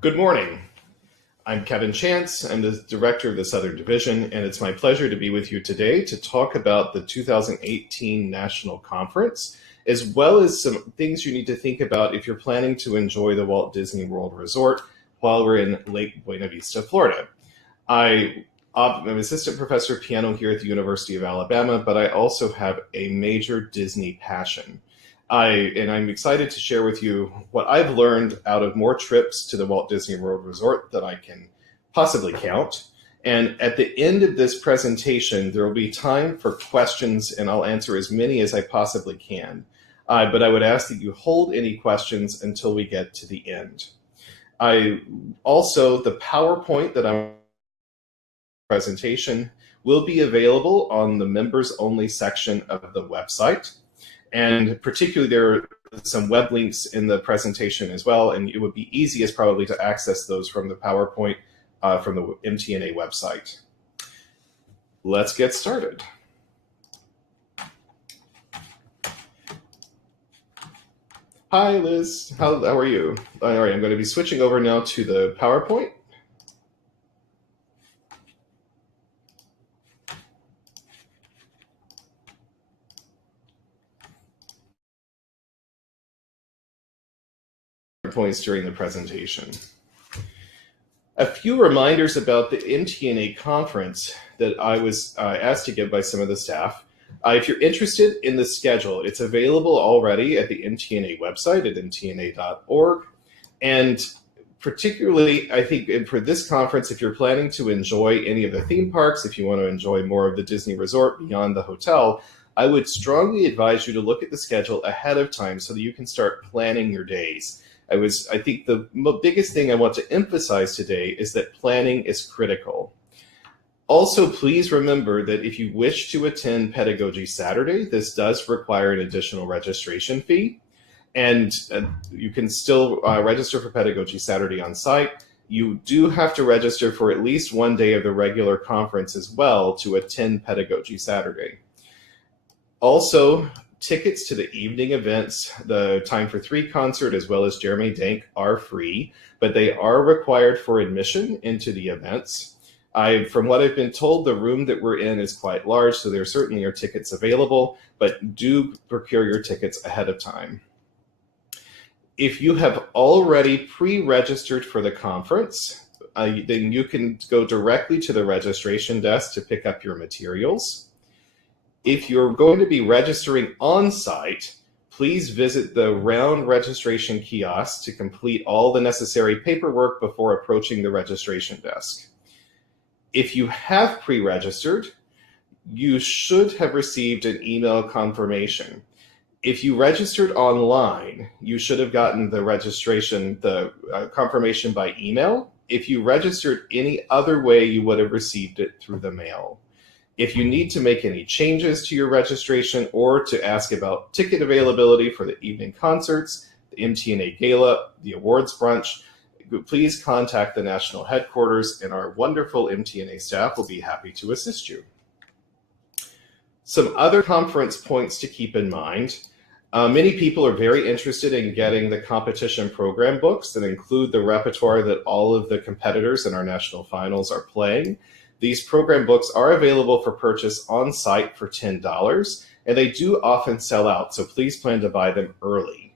Good morning. I'm Kevin Chance. I'm the director of the Southern Division, and it's my pleasure to be with you today to talk about the 2018 National Conference, as well as some things you need to think about if you're planning to enjoy the Walt Disney World Resort while we're in Lake Buena Vista, Florida. I'm assistant professor of piano here at the University of Alabama, but I also have a major Disney passion. I'm excited to share with you what I've learned out of more trips to the Walt Disney World Resort that I can possibly count. And at the end of this presentation, there will be time for questions, and I'll answer as many as I possibly can. But I would ask that you hold any questions until we get to the end. The PowerPoint that I'm presentation will be available on the members only section of the website. And particularly there are some web links in the presentation as well, and it would be easiest probably to access those from the PowerPoint from the MTNA website. Let's get started. Hi, Liz. How are you? All right, I'm going to be switching over now to the PowerPoint. Points during the presentation. A few reminders about the MTNA conference that I was asked to give by some of the staff. If you're interested in the schedule, it's available already at the MTNA website at mtna.org. And particularly, I think for this conference, if you're planning to enjoy any of the theme parks, if you want to enjoy more of the Disney Resort beyond the hotel, I would strongly advise you to look at the schedule ahead of time so that you can start planning your days. I think the biggest thing I want to emphasize today is that planning is critical. Also, please remember that if you wish to attend Pedagogy Saturday, this does require an additional registration fee. And you can still register for Pedagogy Saturday on site. You do have to register for at least one day of the regular conference as well to attend Pedagogy Saturday. Also, tickets to the evening events, the Time for Three concert, as well as Jeremy Dank are free, but they are required for admission into the events. From what I've been told, the room that we're in is quite large, so there certainly are tickets available, but do procure your tickets ahead of time. If you have already pre-registered for the conference, then you can go directly to the registration desk to pick up your materials. If you're going to be registering on site, please visit the round registration kiosk to complete all the necessary paperwork before approaching the registration desk. If you have pre-registered, you should have received an email confirmation. If you registered online, you should have gotten the registration, confirmation by email. If you registered any other way, you would have received it through the mail. If you need to make any changes to your registration or to ask about ticket availability for the evening concerts, the MTNA Gala, the awards brunch, please contact the national headquarters and our wonderful MTNA staff will be happy to assist you. Some other conference points to keep in mind. Many people are very interested in getting the competition program books that include the repertoire that all of the competitors in our national finals are playing. These program books are available for purchase on site for $10, and they do often sell out, so please plan to buy them early.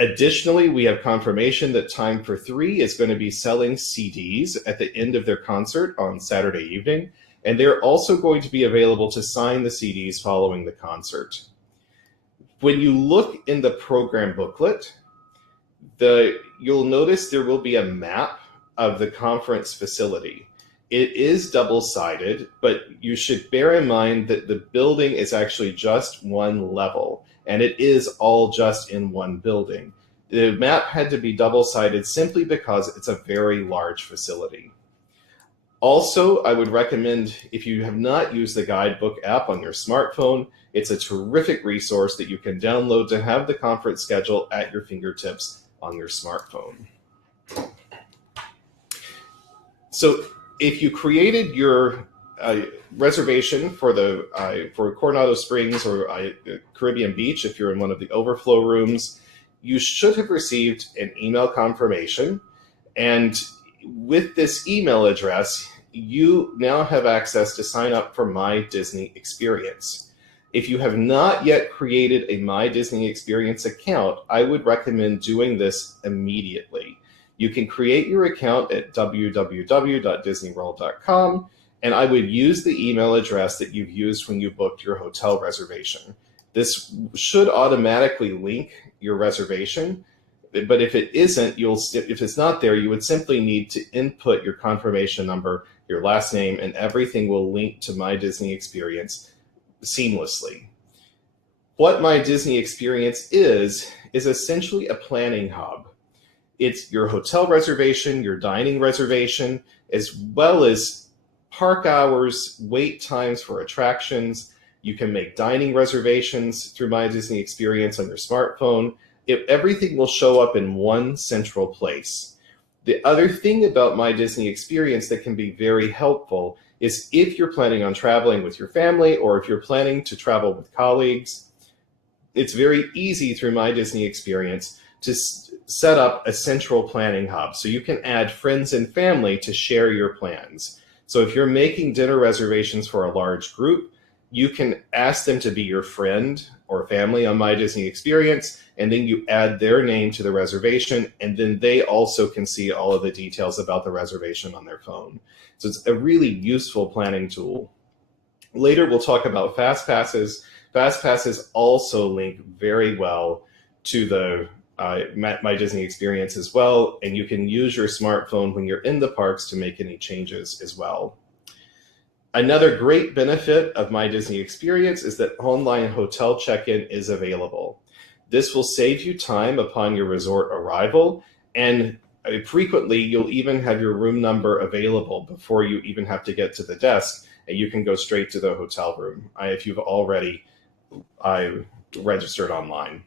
Additionally, we have confirmation that Time for Three is going to be selling CDs at the end of their concert on Saturday evening, and they're also going to be available to sign the CDs following the concert. When you look in the program booklet, you'll notice there will be a map of the conference facility. It is double-sided, but you should bear in mind that the building is actually just one level, and it is all just in one building. The map had to be double-sided simply because it's a very large facility. Also, I would recommend, if you have not used the guidebook app on your smartphone, it's a terrific resource that you can download to have the conference schedule at your fingertips on your smartphone. So if you created your reservation for Coronado Springs or Caribbean Beach, if you're in one of the overflow rooms, you should have received an email confirmation And with this email address, you now have access to sign up for My Disney Experience. If you have not yet created a My Disney Experience account, I would recommend doing this immediately. You can create your account at www.disneyworld.com, and I would use the email address that you've used when you booked your hotel reservation. This should automatically link your reservation, but if it isn't, if it's not there, you would simply need to input your confirmation number, your last name, and everything will link to My Disney Experience seamlessly. What My Disney Experience is essentially a planning hub. It's your hotel reservation, your dining reservation, as well as park hours, wait times for attractions. You can make dining reservations through My Disney Experience on your smartphone. Everything will show up in one central place. The other thing about My Disney Experience that can be very helpful is if you're planning on traveling with your family or if you're planning to travel with colleagues, it's very easy through My Disney Experience to set up a central planning hub. So you can add friends and family to share your plans. So if you're making dinner reservations for a large group, you can ask them to be your friend or family on My Disney Experience, and then you add their name to the reservation, and then they also can see all of the details about the reservation on their phone. So it's a really useful planning tool. Later, we'll talk about Fast Passes. Fast Passes also link very well to the My Disney Experience as well, and you can use your smartphone when you're in the parks to make any changes as well. Another great benefit of My Disney Experience is that online hotel check-in is available. This will save you time upon your resort arrival, and frequently you'll even have your room number available before you even have to get to the desk, and you can go straight to the hotel room if you've already registered online.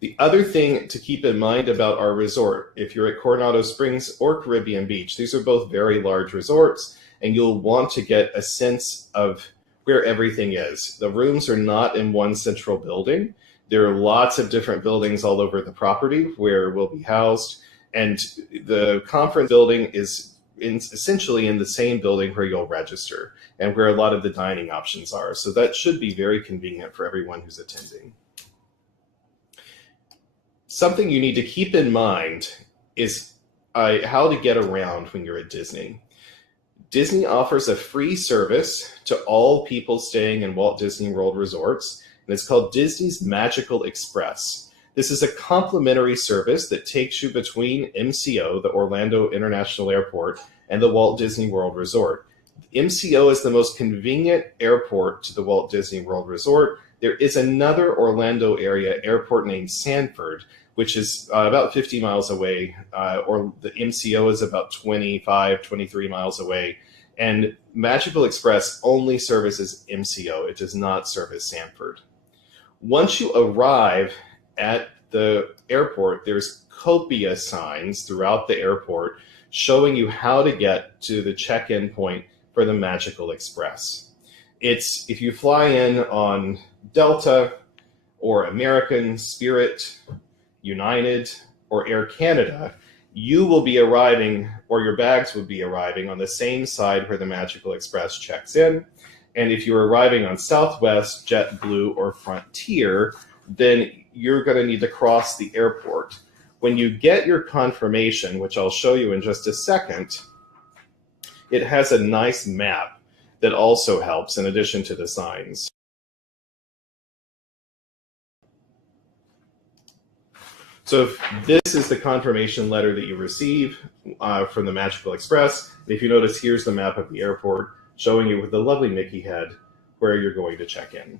The other thing to keep in mind about our resort, if you're at Coronado Springs or Caribbean Beach, these are both very large resorts, and you'll want to get a sense of where everything is. The rooms are not in one central building. There are lots of different buildings all over the property where we'll be housed, and the conference building is essentially in the same building where you'll register and where a lot of the dining options are. So that should be very convenient for everyone who's attending. Something you need to keep in mind is how to get around when you're at Disney. Disney offers a free service to all people staying in Walt Disney World resorts, and it's called Disney's Magical Express. This is a complimentary service that takes you between MCO, the Orlando International Airport, and the Walt Disney World Resort. MCO is the most convenient airport to the Walt Disney World Resort. There is another Orlando area airport named Sanford, which is about 50 miles away, or the MCO is about 25, 23 miles away. And Magical Express only services MCO. It does not service Sanford. Once you arrive at the airport, there's copious signs throughout the airport showing you how to get to the check-in point for the Magical Express. If you fly in on Delta or American, Spirit, United, or Air Canada, you will be arriving, or your bags will be arriving on the same side where the Magical Express checks in. And if you're arriving on Southwest, JetBlue, or Frontier, then you're going to need to cross the airport. When you get your confirmation, which I'll show you in just a second, it has a nice map that also helps in addition to the signs. So this is the confirmation letter that you receive from the Magical Express. If you notice, here's the map of the airport showing you with the lovely Mickey head where you're going to check in.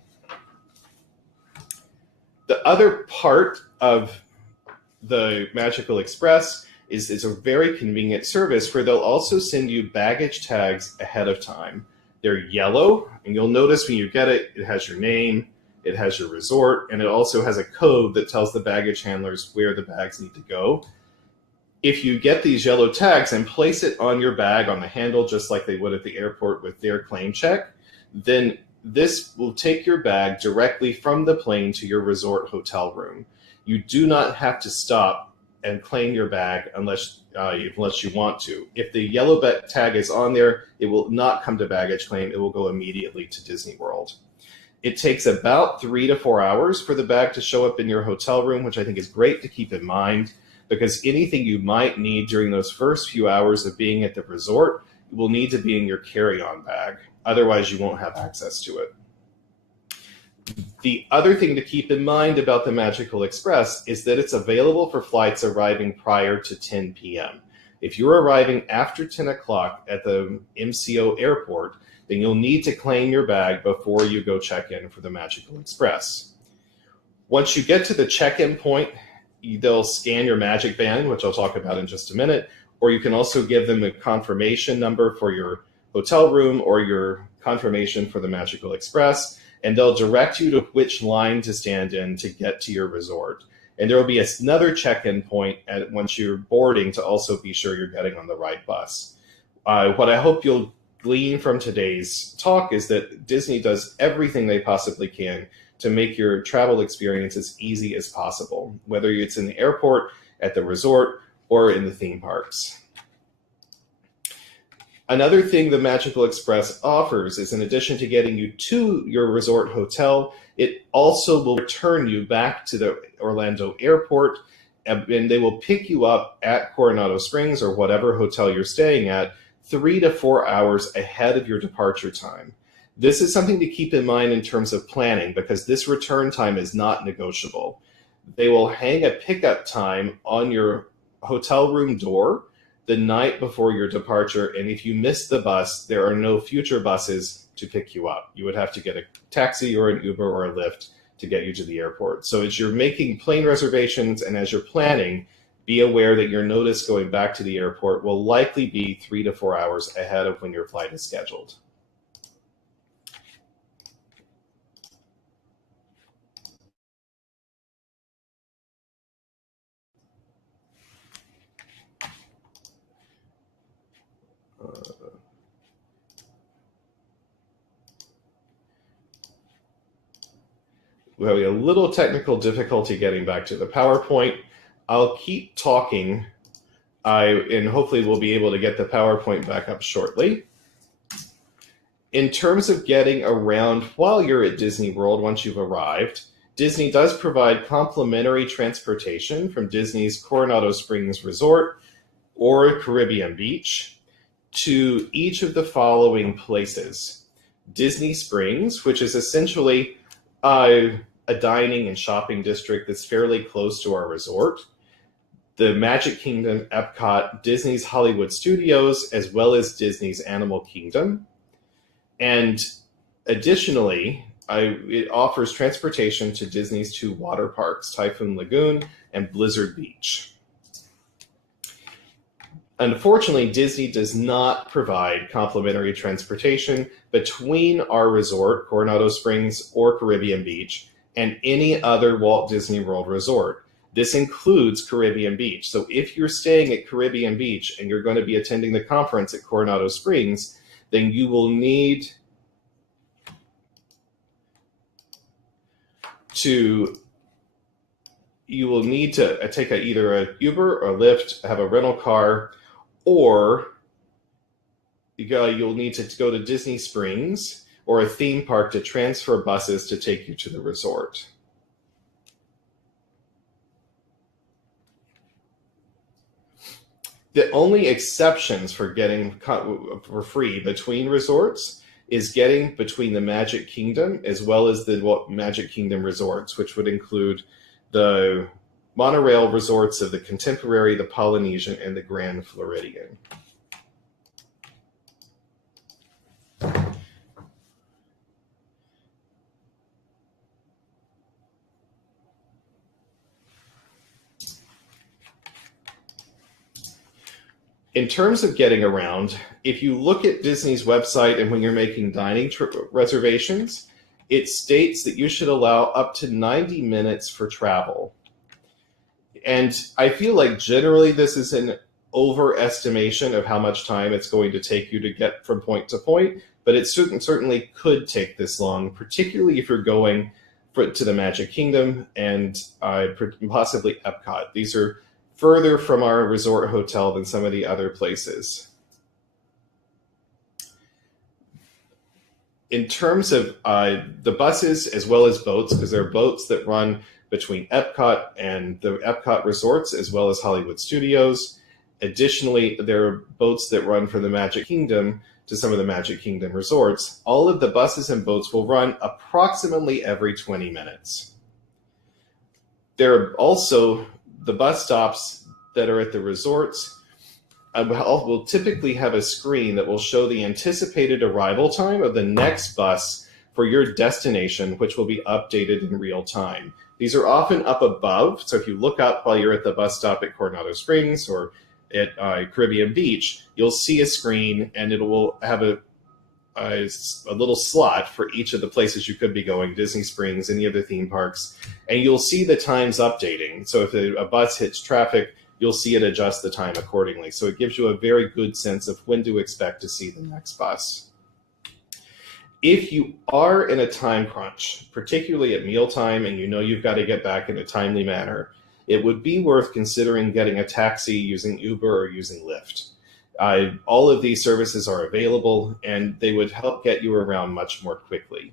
The other part of the Magical Express is it's a very convenient service where they'll also send you baggage tags ahead of time. They're yellow, and you'll notice when you get it, it has your name, it has your resort, and it also has a code that tells the baggage handlers where the bags need to go. If you get these yellow tags and place it on your bag on the handle, just like they would at the airport with their claim check, then this will take your bag directly from the plane to your resort hotel room. You do not have to stop and claim your bag unless unless you want to. If the yellow tag is on there, it will not come to baggage claim. It will go immediately to Disney World. It takes about 3 to 4 hours for the bag to show up in your hotel room, which I think is great to keep in mind, because anything you might need during those first few hours of being at the resort will need to be in your carry-on bag. Otherwise, you won't have access to it. The other thing to keep in mind about the Magical Express is that it's available for flights arriving prior to 10 p.m. If you're arriving after 10 o'clock at the MCO airport, then you'll need to claim your bag before you go check in for the Magical Express. Once you get to the check-in point, they'll scan your Magic Band, which I'll talk about in just a minute, or you can also give them a confirmation number for your hotel room or your confirmation for the Magical Express, and they'll direct you to which line to stand in to get to your resort. And there will be another check-in point once you're boarding to also be sure you're getting on the right bus. What I hope you'll glean from today's talk is that Disney does everything they possibly can to make your travel experience as easy as possible, whether it's in the airport, at the resort, or in the theme parks. Another thing the Magical Express offers is, in addition to getting you to your resort hotel, it also will return you back to the Orlando airport, and they will pick you up at Coronado Springs or whatever hotel you're staying at 3 to 4 hours ahead of your departure time. This is something to keep in mind in terms of planning, because this return time is not negotiable. They will hang a pickup time on your hotel room door the night before your departure, and if you miss the bus, there are no future buses to pick you up. You would have to get a taxi or an Uber or a Lyft to get you to the airport. So as you're making plane reservations and as you're planning, be aware that your notice going back to the airport will likely be 3 to 4 hours ahead of when your flight is scheduled. We're having a little technical difficulty getting back to the PowerPoint. I'll keep talking, and hopefully we'll be able to get the PowerPoint back up shortly. In terms of getting around while you're at Disney World once you've arrived, Disney does provide complimentary transportation from Disney's Coronado Springs Resort or Caribbean Beach to each of the following places. Disney Springs, which is essentially a dining and shopping district that's fairly close to our resort. The Magic Kingdom, Epcot, Disney's Hollywood Studios, as well as Disney's Animal Kingdom. And additionally, it offers transportation to Disney's 2 water parks, Typhoon Lagoon and Blizzard Beach. Unfortunately, Disney does not provide complimentary transportation between our resort, Coronado Springs or Caribbean Beach, and any other Walt Disney World resort. This includes Caribbean Beach. So if you're staying at Caribbean Beach and you're going to be attending the conference at Coronado Springs, then you will need to take either a Uber or Lyft, have a rental car, or you'll need to go to Disney Springs or a theme park to transfer buses to take you to the resort. The only exceptions for getting for free between resorts is getting between the Magic Kingdom as well as the Magic Kingdom resorts, which would include the monorail resorts of the Contemporary, the Polynesian, and the Grand Floridian. In terms of getting around, if you look at Disney's website and when you're making dining reservations, it states that you should allow up to 90 minutes for travel. And I feel like generally this is an overestimation of how much time it's going to take you to get from point to point, but it certainly could take this long, particularly if you're going to the Magic Kingdom and possibly Epcot. These are further from our resort hotel than some of the other places. In terms of the buses as well as boats, because there are boats that run between Epcot and the Epcot resorts as well as Hollywood Studios. Additionally, there are boats that run from the Magic Kingdom to some of the Magic Kingdom resorts. All of the buses and boats will run approximately every 20 minutes. There are also the bus stops that are at the resorts. Will typically have a screen that will show the anticipated arrival time of the next bus for your destination, which will be updated in real time. These are often up above, so if you look up while you're at the bus stop at Coronado Springs or at Caribbean Beach, you'll see a screen and it will have a little slot for each of the places you could be going, Disney Springs, any of the theme parks, and you'll see the times updating. So if a bus hits traffic, you'll see it adjust the time accordingly. So it gives you a very good sense of when to expect to see the next bus. If you are in a time crunch, particularly at mealtime, and you know you've got to get back in a timely manner, it would be worth considering getting a taxi using Uber or using Lyft. All of these services are available, and they would help get you around much more quickly.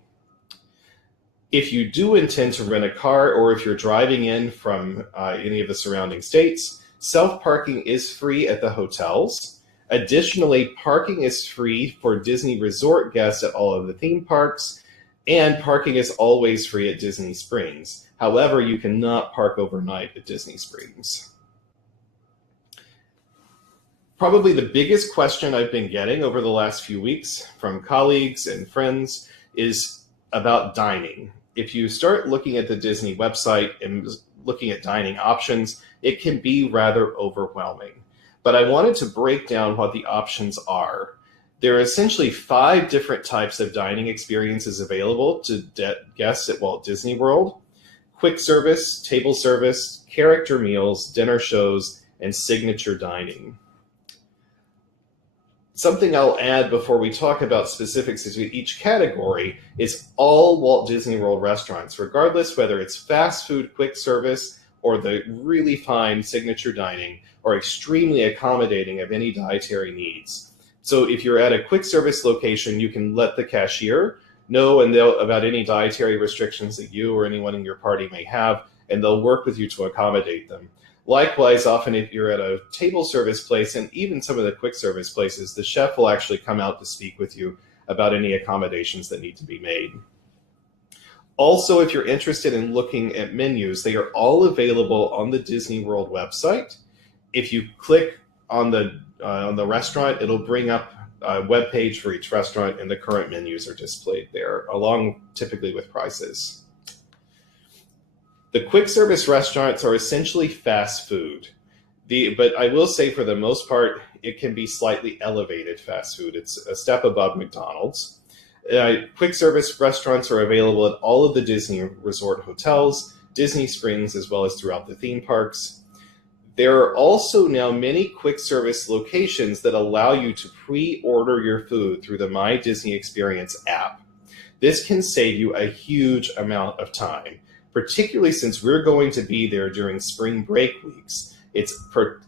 If you do intend to rent a car, or if you're driving in from any of the surrounding states, self-parking is free at the hotels. Additionally, parking is free for Disney Resort guests at all of the theme parks, and parking is always free at Disney Springs. However, you cannot park overnight at Disney Springs. Probably the biggest question I've been getting over the last few weeks from colleagues and friends is about dining. If you start looking at the Disney website and looking at dining options, it can be rather overwhelming. But I wanted to break down what the options are. There are essentially 5 different types of dining experiences available to guests at Walt Disney World: quick service, table service, character meals, dinner shows, and signature dining. Something I'll add before we talk about specifics to each category is all Walt Disney World restaurants, regardless whether it's fast food, quick service, or the really fine signature dining, are extremely accommodating of any dietary needs. So if you're at a quick service location, you can let the cashier know about any dietary restrictions that you or anyone in your party may have, and they'll work with you to accommodate them. Likewise, often if you're at a table service place, and even some of the quick service places, the chef will actually come out to speak with you about any accommodations that need to be made. Also, if you're interested in looking at menus, they are all available on the Disney World website. If you click on the restaurant, it'll bring up a web page for each restaurant, and the current menus are displayed there, along typically with prices. The quick service restaurants are essentially fast food. But I will say for the most part, it can be slightly elevated fast food. It's a step above McDonald's. Quick service restaurants are available at all of the Disney Resort hotels, Disney Springs, as well as throughout the theme parks. There are also now many quick service locations that allow you to pre-order your food through the My Disney Experience app. This can save you a huge amount of time, particularly since we're going to be there during spring break weeks. It's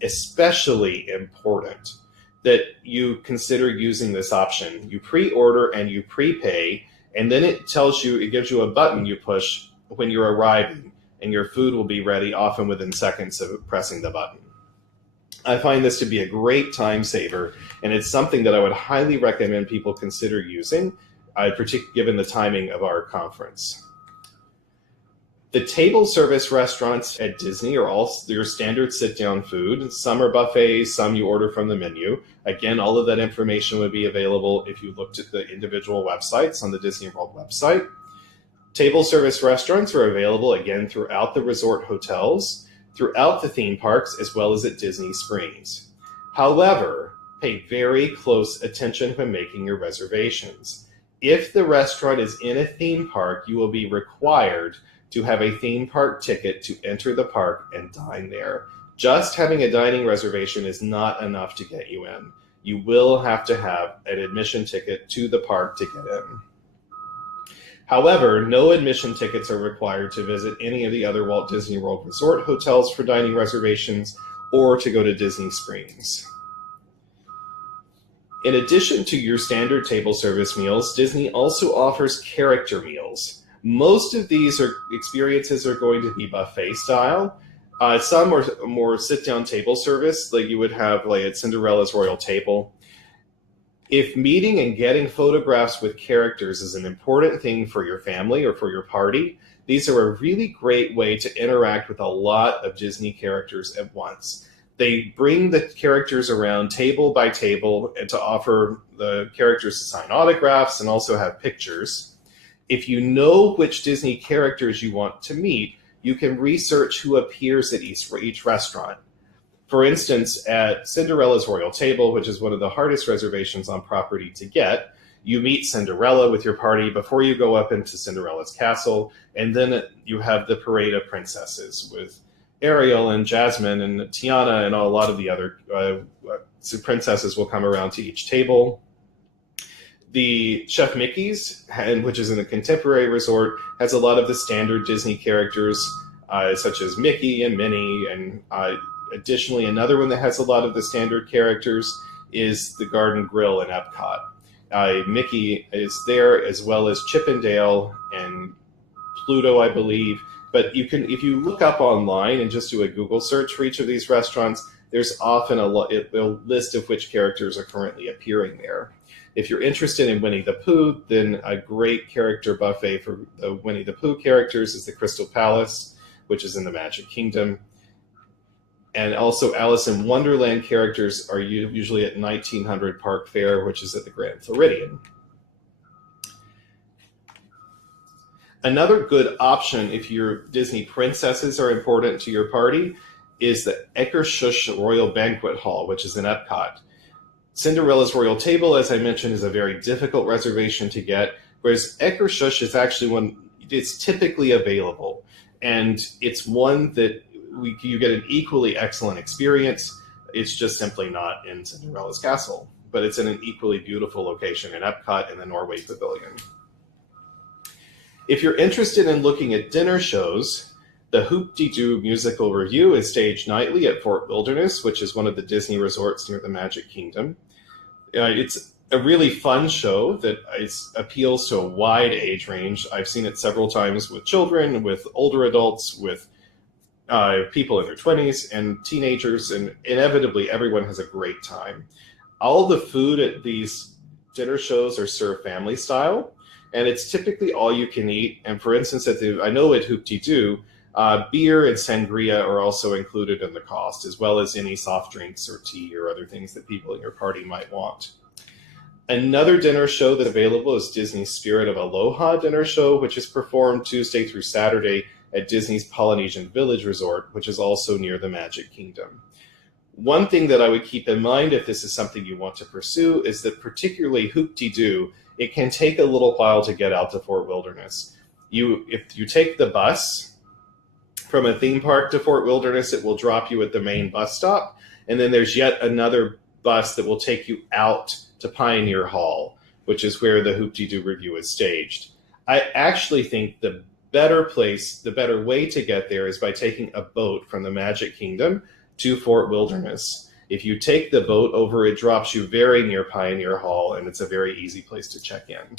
especially important that you consider using this option. You pre-order and you prepay, and then it gives you a button you push when you're arriving, and your food will be ready often within seconds of pressing the button. I find this to be a great time saver, and it's something that I would highly recommend people consider using, particularly given the timing of our conference. The table service restaurants at Disney are all your standard sit-down food. Some are buffets, some you order from the menu. Again, all of that information would be available if you looked at the individual websites on the Disney World website. Table service restaurants are available, again, throughout the resort hotels, throughout the theme parks, as well as at Disney Springs. However, pay very close attention when making your reservations. If the restaurant is in a theme park, you will be required to have a theme park ticket to enter the park and dine there. Just having a dining reservation is not enough to get you in. You will have to have an admission ticket to the park to get in. However, no admission tickets are required to visit any of the other Walt Disney World Resort hotels for dining reservations or to go to Disney Springs. In addition to your standard table service meals, Disney also offers character meals. Most of these experiences are going to be buffet style. Some are more sit-down table service, like you would have like at Cinderella's Royal Table. If meeting and getting photographs with characters is an important thing for your family or for your party, these are a really great way to interact with a lot of Disney characters at once. They bring the characters around table by table and to offer the characters to sign autographs and also have pictures. If you know which Disney characters you want to meet, you can research who appears at each restaurant. For instance, at Cinderella's Royal Table, which is one of the hardest reservations on property to get, you meet Cinderella with your party before you go up into Cinderella's castle, and then you have the parade of princesses with Ariel and Jasmine and Tiana and a lot of the other princesses will come around to each table. The Chef Mickey's, which is in a contemporary resort, has a lot of the standard Disney characters, such as Mickey and Minnie. And additionally, another one that has a lot of the standard characters is the Garden Grill in Epcot. Mickey is there, as well as Chip and Dale and Pluto, I believe. But you can, if you look up online and just do a Google search for each of these restaurants, there's often a list of which characters are currently appearing there. If you're interested in Winnie the Pooh, then a great character buffet for the Winnie the Pooh characters is the Crystal Palace, which is in the Magic Kingdom. And also Alice in Wonderland characters are usually at 1900 Park Fair, which is at the Grand Floridian. Another good option if your Disney princesses are important to your party is the Eckerschuss Royal Banquet Hall, which is in Epcot. Cinderella's Royal Table, as I mentioned, is a very difficult reservation to get, whereas Eckerschuss is actually one, it's typically available. And it's one that you get an equally excellent experience. It's just simply not in Cinderella's Castle, but it's in an equally beautiful location in Epcot in the Norway Pavilion. If you're interested in looking at dinner shows, the Hoop-Dee-Doo Musical Review is staged nightly at Fort Wilderness, which is one of the Disney resorts near the Magic Kingdom. It's a really fun show that appeals to a wide age range. I've seen it several times with children, with older adults, with people in their 20s and teenagers, and inevitably everyone has a great time. All the food at these dinner shows are served family style, and it's typically all you can eat. And for instance, I know at Hoop-Dee-Doo, beer and sangria are also included in the cost, as well as any soft drinks or tea or other things that people in your party might want. Another dinner show that's available is Disney's Spirit of Aloha dinner show, which is performed Tuesday through Saturday at Disney's Polynesian Village Resort, which is also near the Magic Kingdom. One thing that I would keep in mind if this is something you want to pursue is that particularly Hoop-Dee-Doo, it can take a little while to get out to Fort Wilderness. If you take the bus from a theme park to Fort Wilderness, it will drop you at the main bus stop, and then there's yet another bus that will take you out to Pioneer Hall, which is where the Hoop-Dee-Doo Review is staged. I actually think the better way to get there is by taking a boat from the Magic Kingdom to Fort Wilderness. If you take the boat over, it drops you very near Pioneer Hall, and it's a very easy place to check in.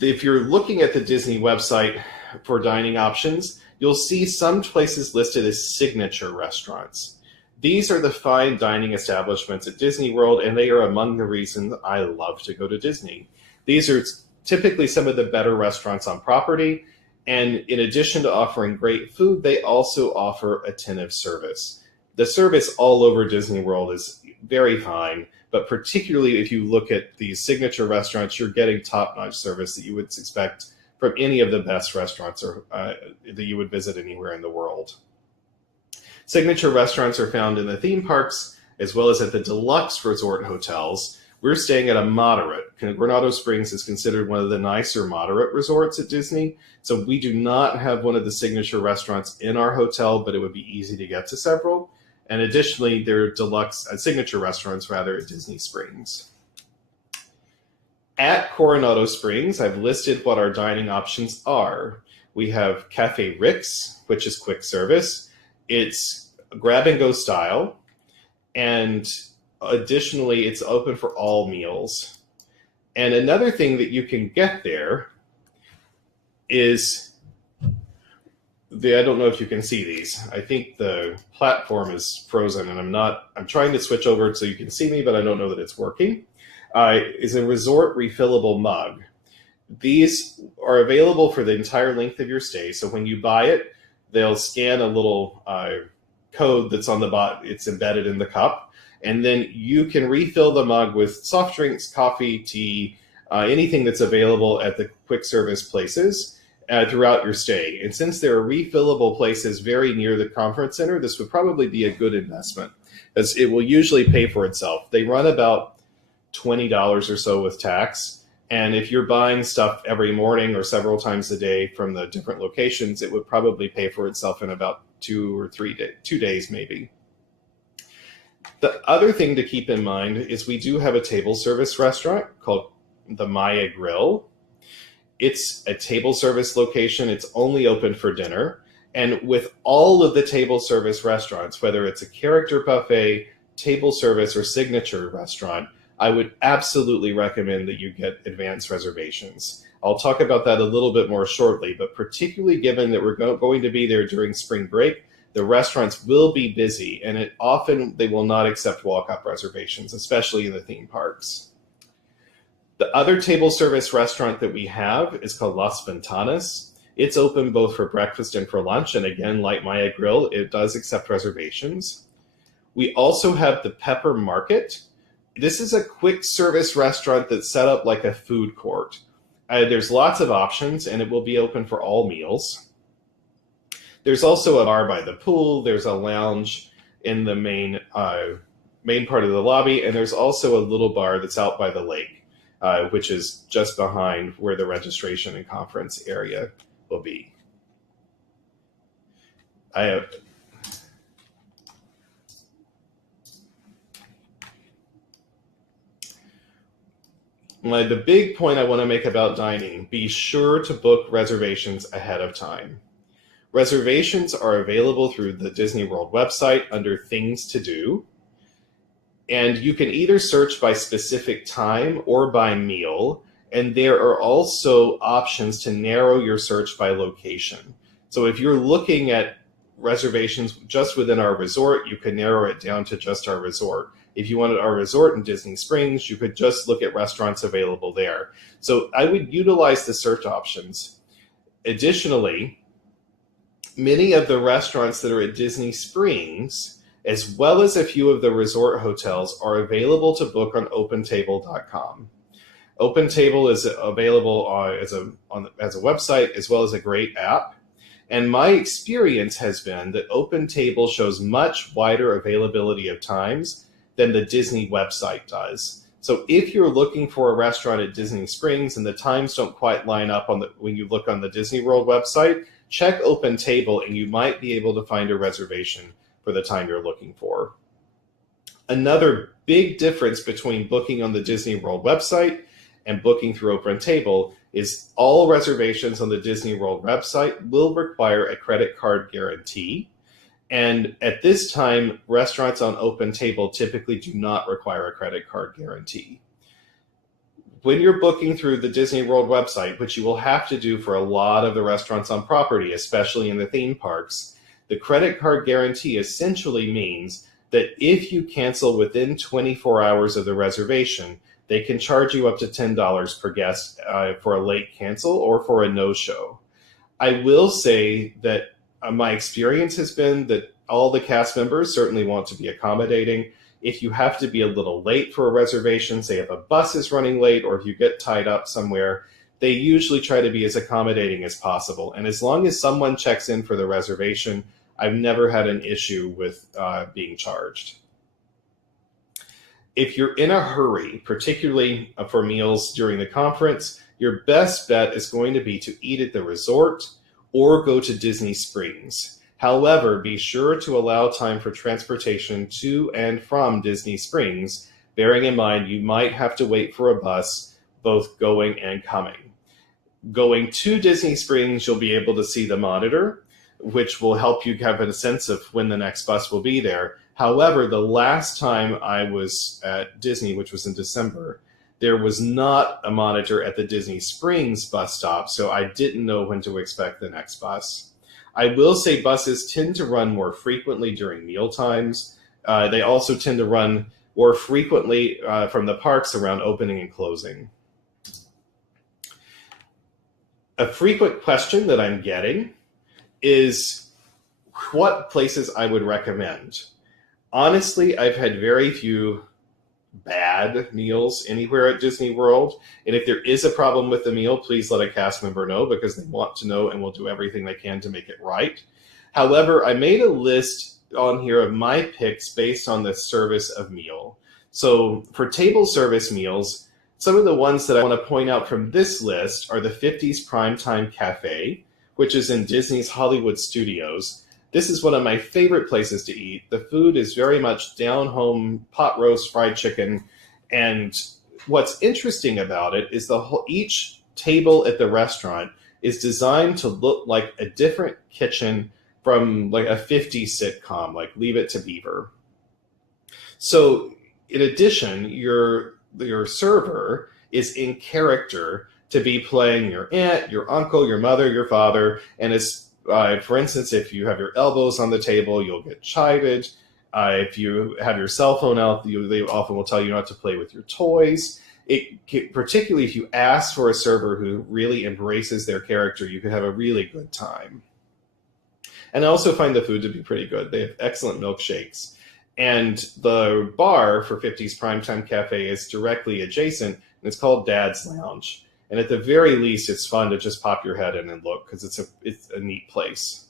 If you're looking at the Disney website for dining options, you'll see some places listed as signature restaurants. These are the fine dining establishments at Disney World, and they are among the reasons I love to go to Disney. These are typically some of the better restaurants on property, and in addition to offering great food, they also offer attentive service. The service all over Disney World is very fine, but particularly if you look at these signature restaurants, you're getting top-notch service that you would expect from any of the best restaurants that you would visit anywhere in the world. Signature restaurants are found in the theme parks, as well as at the deluxe resort hotels. We're staying at a moderate. Coronado Springs is considered one of the nicer moderate resorts at Disney. So we do not have one of the signature restaurants in our hotel, but it would be easy to get to several. And additionally, there are deluxe signature restaurants at Disney Springs. At Coronado Springs, I've listed what our dining options are. We have Cafe Rick's, which is quick service. It's grab and go style, and additionally, it's open for all meals. And another thing that you can get there is I don't know if you can see these. I think the platform is frozen, and I'm trying to switch over so you can see me, but I don't know that it's working. Is a resort refillable mug. These are available for the entire length of your stay. So when you buy it, they'll scan a little code that's on the bottom. It's embedded in the cup. And then you can refill the mug with soft drinks, coffee, tea, anything that's available at the quick service places throughout your stay. And since there are refillable places very near the conference center, this would probably be a good investment, as it will usually pay for itself. They run about $20 or so with tax. And if you're buying stuff every morning or several times a day from the different locations, it would probably pay for itself in about 2 days maybe. The other thing to keep in mind is we do have a table service restaurant called the Maya Grill. It's a table service location. It's only open for dinner. And with all of the table service restaurants, whether it's a character buffet, table service, or signature restaurant, I would absolutely recommend that you get advance reservations. I'll talk about that a little bit more shortly, but particularly given that we're going to be there during spring break, the restaurants will be busy, and often they will not accept walk-up reservations, especially in the theme parks. The other table service restaurant that we have is called Las Ventanas. It's open both for breakfast and for lunch, and again, like Maya Grill, it does accept reservations. We also have the Pepper Market. This is a quick service restaurant that's set up like a food court. There's lots of options, and it will be open for all meals. There's also a bar by the pool. There's a lounge in the main part of the lobby, and there's also a little bar that's out by the lake, which is just behind where the registration and conference area will be. The big point I want to make about dining: be sure to book reservations ahead of time. Reservations are available through the Disney World website under Things to Do, and you can either search by specific time or by meal, and there are also options to narrow your search by location. So if you're looking at reservations just within our resort, you can narrow it down to just our resort. If you wanted our resort in Disney Springs, you could just look at restaurants available there. So I would utilize the search options. Additionally, many of the restaurants that are at Disney Springs, as well as a few of the resort hotels, are available to book on OpenTable.com. OpenTable is available as a website as well as a great app. And my experience has been that OpenTable shows much wider availability of times than the Disney website does. So if you're looking for a restaurant at Disney Springs and the times don't quite line up when you look on the Disney World website, check OpenTable and you might be able to find a reservation for the time you're looking for. Another big difference between booking on the Disney World website and booking through OpenTable is all reservations on the Disney World website will require a credit card guarantee. And at this time, restaurants on OpenTable typically do not require a credit card guarantee. When you're booking through the Disney World website, which you will have to do for a lot of the restaurants on property, especially in the theme parks, the credit card guarantee essentially means that if you cancel within 24 hours of the reservation, they can charge you up to $10 per guest for a late cancel or for a no-show. I will say that my experience has been that all the cast members certainly want to be accommodating. If you have to be a little late for a reservation, say if a bus is running late or if you get tied up somewhere, they usually try to be as accommodating as possible. And as long as someone checks in for the reservation, I've never had an issue with being charged. If you're in a hurry, particularly for meals during the conference, your best bet is going to be to eat at the resort or go to Disney Springs. However, be sure to allow time for transportation to and from Disney Springs, bearing in mind you might have to wait for a bus both going and coming. Going to Disney Springs, you'll be able to see the monitor. which will help you have a sense of when the next bus will be there. However, the last time I was at Disney, which was in December, there was not a monitor at the Disney Springs bus stop, so I didn't know when to expect the next bus. I will say buses tend to run more frequently during meal times. They also tend to run more frequently from the parks around opening and closing. A frequent question that I'm getting is what places I would recommend. Honestly, I've had very few bad meals anywhere at Disney World. And if there is a problem with the meal, please let a cast member know, because they want to know and will do everything they can to make it right. However, I made a list on here of my picks based on the service of meal. So for table service meals, some of the ones that I want to point out from this list are the 50s Primetime Cafe, which is in Disney's Hollywood Studios. This is one of my favorite places to eat. The food is very much down-home pot roast fried chicken. And what's interesting about it is each table at the restaurant is designed to look like a different kitchen from like a 50s sitcom, like Leave It to Beaver. So in addition, your server is in character to be playing your aunt, your uncle, your mother, your father, and is for instance, if you have your elbows on the table, you'll get chided. If you have your cell phone out, they often will tell you not to play with your toys. Particularly if you ask for a server who really embraces their character, you can have a really good time. And I also find the food to be pretty good. They have excellent milkshakes. And the bar for 50s Primetime Cafe is directly adjacent, and it's called Dad's Lounge. And at the very least, it's fun to just pop your head in and look, because it's a neat place.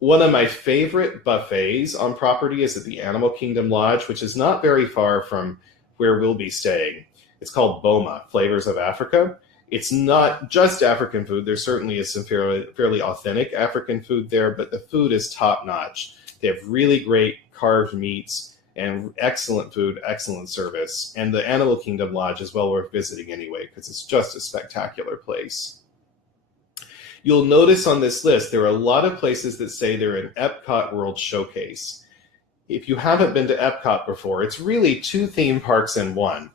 One of my favorite buffets on property is at the Animal Kingdom Lodge, which is not very far from where we'll be staying. It's called Boma, Flavors of Africa. It's not just African food. There certainly is some fairly authentic African food there, but the food is top-notch. They have really great carved meats and excellent food, excellent service. And the Animal Kingdom Lodge is well worth visiting anyway, because it's just a spectacular place. You'll notice on this list, there are a lot of places that say they're in Epcot World Showcase. If you haven't been to Epcot before, it's really two theme parks in one.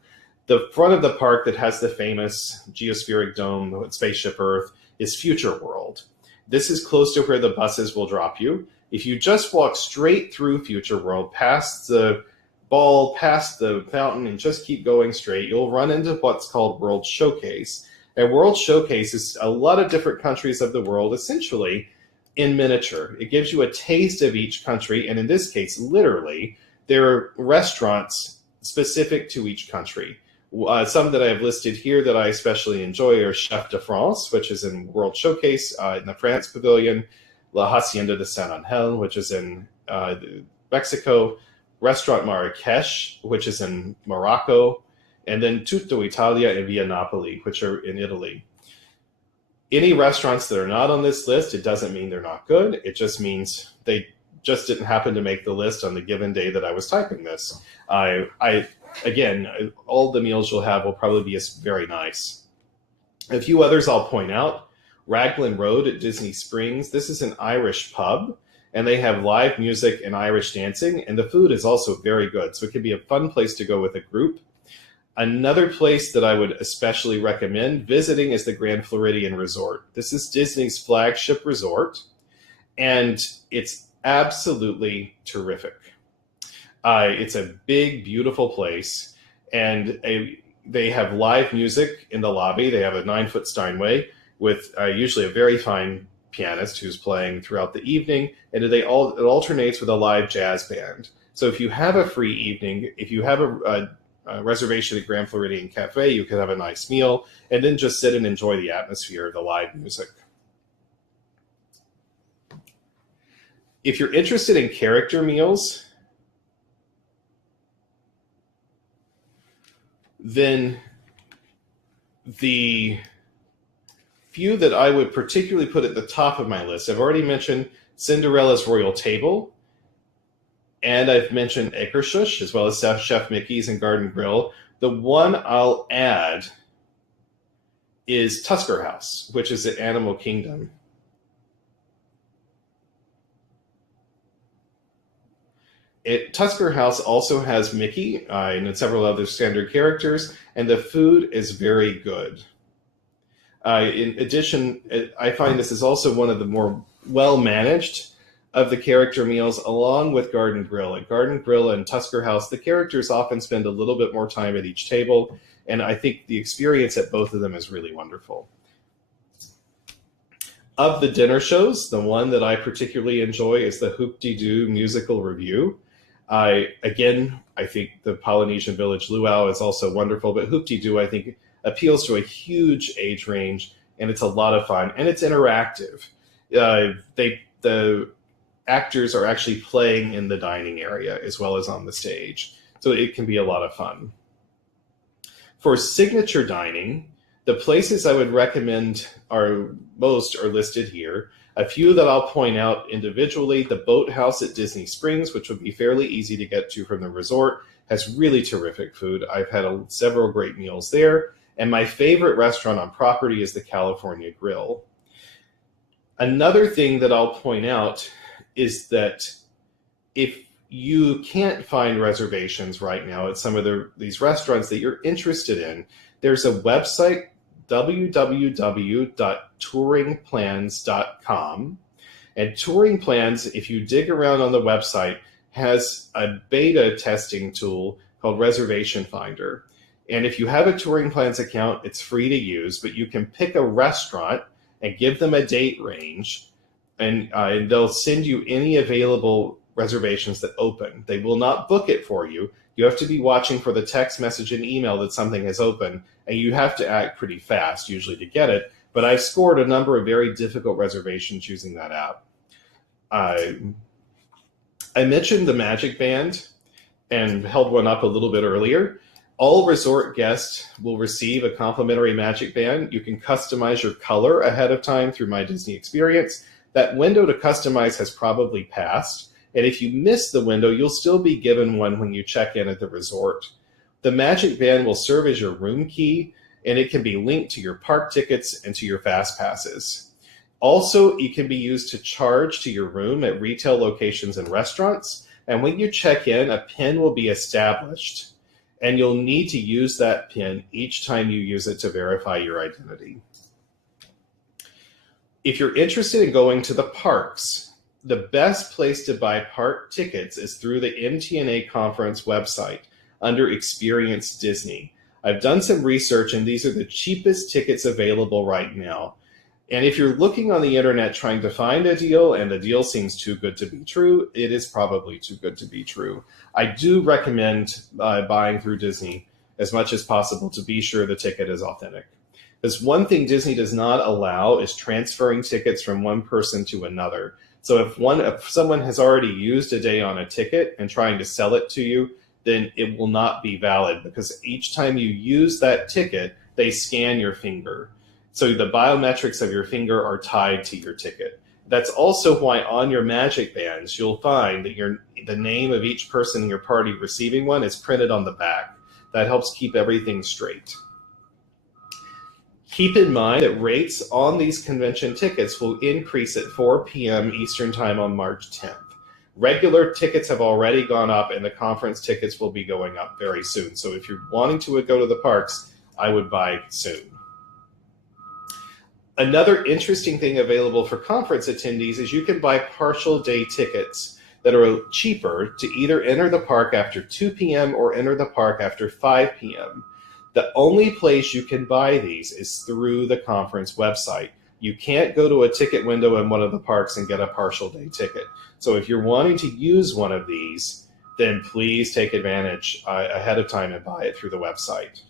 The front of the park that has the famous geospheric dome with Spaceship Earth is Future World. This is close to where the buses will drop you. If you just walk straight through Future World, past the ball, past the fountain, and just keep going straight, you'll run into what's called World Showcase. And World Showcase is a lot of different countries of the world, essentially in miniature. It gives you a taste of each country, and in this case, literally, there are restaurants specific to each country. Some that I have listed here that I especially enjoy are Chef de France, which is in World Showcase in the France Pavilion, La Hacienda de San Angel, which is in Mexico, Restaurant Marrakesh, which is in Morocco, and then Tutto Italia and Via Napoli, which are in Italy. Any restaurants that are not on this list, it doesn't mean they're not good. It just means they just didn't happen to make the list on the given day that I was typing this. Again, all the meals you'll have will probably be very nice. A few others I'll point out. Raglan Road at Disney Springs. This is an Irish pub, and they have live music and Irish dancing, and the food is also very good, so it can be a fun place to go with a group. Another place that I would especially recommend visiting is the Grand Floridian Resort. This is Disney's flagship resort, and it's absolutely terrific. It's a big, beautiful place, and they have live music in the lobby. They have a 9-foot Steinway with usually a very fine pianist who's playing throughout the evening, and it alternates with a live jazz band. So if you have a free evening, if you have a reservation at Grand Floridian Cafe, you could have a nice meal, and then just sit and enjoy the atmosphere of the live music. If you're interested in character meals, then the few that I would particularly put at the top of my list, I've already mentioned Cinderella's Royal Table, and I've mentioned Akershus, as well as Chef Mickey's and Garden Grill. The one I'll add is Tusker House, which is at Animal Kingdom. Tusker House also has Mickey and several other standard characters, and the food is very good. In addition, I find this is also one of the more well-managed of the character meals, along with Garden Grill. At Garden Grill and Tusker House, the characters often spend a little bit more time at each table, and I think the experience at both of them is really wonderful. Of the dinner shows, the one that I particularly enjoy is the Hoop-Dee-Doo musical review. I think the Polynesian Village Luau is also wonderful, but Hoop-Dee-Doo, I think, appeals to a huge age range, and it's a lot of fun, and it's interactive. The actors are actually playing in the dining area as well as on the stage, so it can be a lot of fun. For signature dining, the places I would recommend are listed here. A few that I'll point out individually: the Boathouse at Disney Springs, which would be fairly easy to get to from the resort, has really terrific food. I've had several great meals there. And my favorite restaurant on property is the California Grill. Another thing that I'll point out is that if you can't find reservations right now at some of these restaurants that you're interested in, there's a website, www.touringplans.com. And Touring Plans, if you dig around on the website, has a beta testing tool called Reservation Finder. And if you have a Touring Plans account, it's free to use, but you can pick a restaurant and give them a date range, and they'll send you any available reservations that open. They will not book it for you. You have to be watching for the text message and email that something has opened, and you have to act pretty fast usually to get it. But I've scored a number of very difficult reservations using that app. I mentioned the Magic Band and held one up a little bit earlier. All resort guests will receive a complimentary Magic Band. You can customize your color ahead of time through My Disney Experience. That window to customize has probably passed, and if you miss the window, you'll still be given one when you check in at the resort. The Magic Band will serve as your room key, and it can be linked to your park tickets and to your fast passes. Also, it can be used to charge to your room at retail locations and restaurants, and when you check in, a PIN will be established, and you'll need to use that PIN each time you use it to verify your identity. If you're interested in going to the parks, the best place to buy park tickets is through the MTNA Conference website under Experience Disney. I've done some research, and these are the cheapest tickets available right now. And if you're looking on the internet trying to find a deal and the deal seems too good to be true, it is probably too good to be true. I do recommend buying through Disney as much as possible to be sure the ticket is authentic. Because one thing Disney does not allow is transferring tickets from one person to another. So if someone has already used a day on a ticket and trying to sell it to you, then it will not be valid, because each time you use that ticket, they scan your finger. So the biometrics of your finger are tied to your ticket. That's also why on your Magic Bands, you'll find that the name of each person in your party receiving one is printed on the back. That helps keep everything straight. Keep in mind that rates on these convention tickets will increase at 4 p.m. Eastern Time on March 10th. Regular tickets have already gone up, and the conference tickets will be going up very soon. So if you're wanting to go to the parks, I would buy soon. Another interesting thing available for conference attendees is you can buy partial day tickets that are cheaper to either enter the park after 2 p.m. or enter the park after 5 p.m. The only place you can buy these is through the conference website. You can't go to a ticket window in one of the parks and get a partial day ticket. So if you're wanting to use one of these, then please take advantage ahead of time and buy it through the website.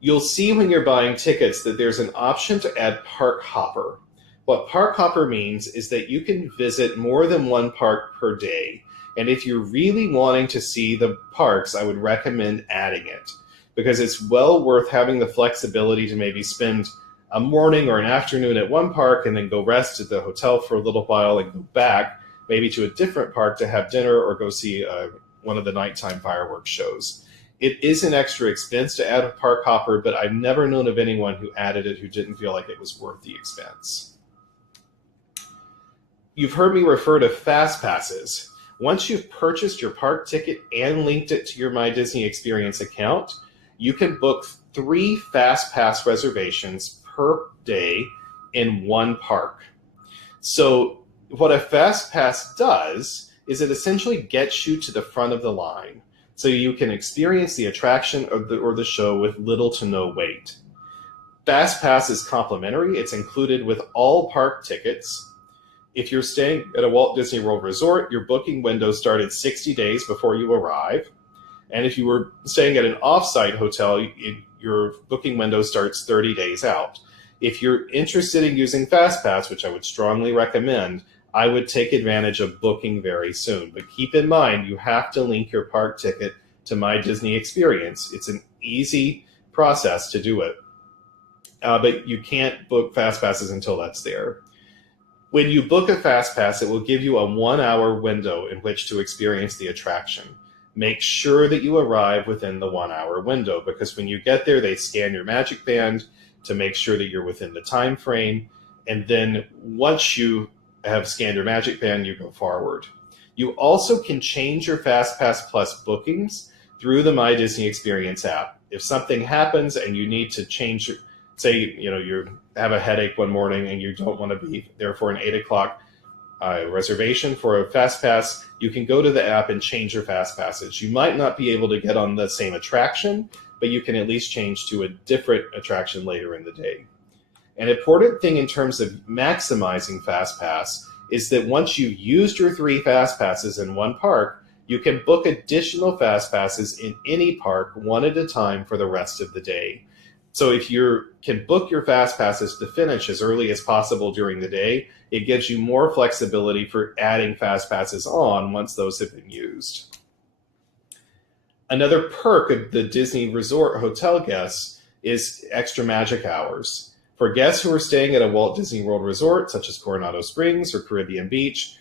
You'll see when you're buying tickets that there's an option to add Park Hopper. What Park Hopper means is that you can visit more than one park per day. And if you're really wanting to see the parks, I would recommend adding it, because it's well worth having the flexibility to maybe spend a morning or an afternoon at one park and then go rest at the hotel for a little while and go back maybe to a different park to have dinner or go see one of the nighttime fireworks shows. It is an extra expense to add a Park Hopper, but I've never known of anyone who added it who didn't feel like it was worth the expense. You've heard me refer to fast passes. Once you've purchased your park ticket and linked it to your My Disney Experience account, you can book 3 Fast Pass reservations per day in one park. So what a Fast Pass does is it essentially gets you to the front of the line, so you can experience the attraction or the show with little to no wait. Fast Pass is complimentary. It's included with all park tickets. If you're staying at a Walt Disney World resort, your booking window started 60 days before you arrive. And if you were staying at an off-site hotel, your booking window starts 30 days out. If you're interested in using FastPass, which I would strongly recommend, I would take advantage of booking very soon. But keep in mind, you have to link your park ticket to My Disney Experience. It's an easy process to do it. But you can't book FastPasses until that's there. When you book a FastPass, it will give you a 1-hour window in which to experience the attraction. Make sure that you arrive within the 1-hour window, because when you get there, they scan your Magic Band to make sure that you're within the time frame. And then once you have scanned your Magic Band, you go forward. You also can change your FastPass Plus bookings through the My Disney Experience app. If something happens and you need to change, say, you have a headache one morning and you don't want to be there for an 8 o'clock reservation for a Fast Pass, you can go to the app and change your Fast Passes. You might not be able to get on the same attraction, but you can at least change to a different attraction later in the day. An important thing in terms of maximizing Fast Pass is that once you've used your 3 Fast Passes in one park, you can book additional Fast Passes in any park one at a time for the rest of the day. So if you can book your Fast Passes to finish as early as possible during the day, it gives you more flexibility for adding Fast Passes on once those have been used. Another perk of the Disney Resort hotel guests is extra magic hours. For guests who are staying at a Walt Disney World resort, such as Coronado Springs or Caribbean Beach,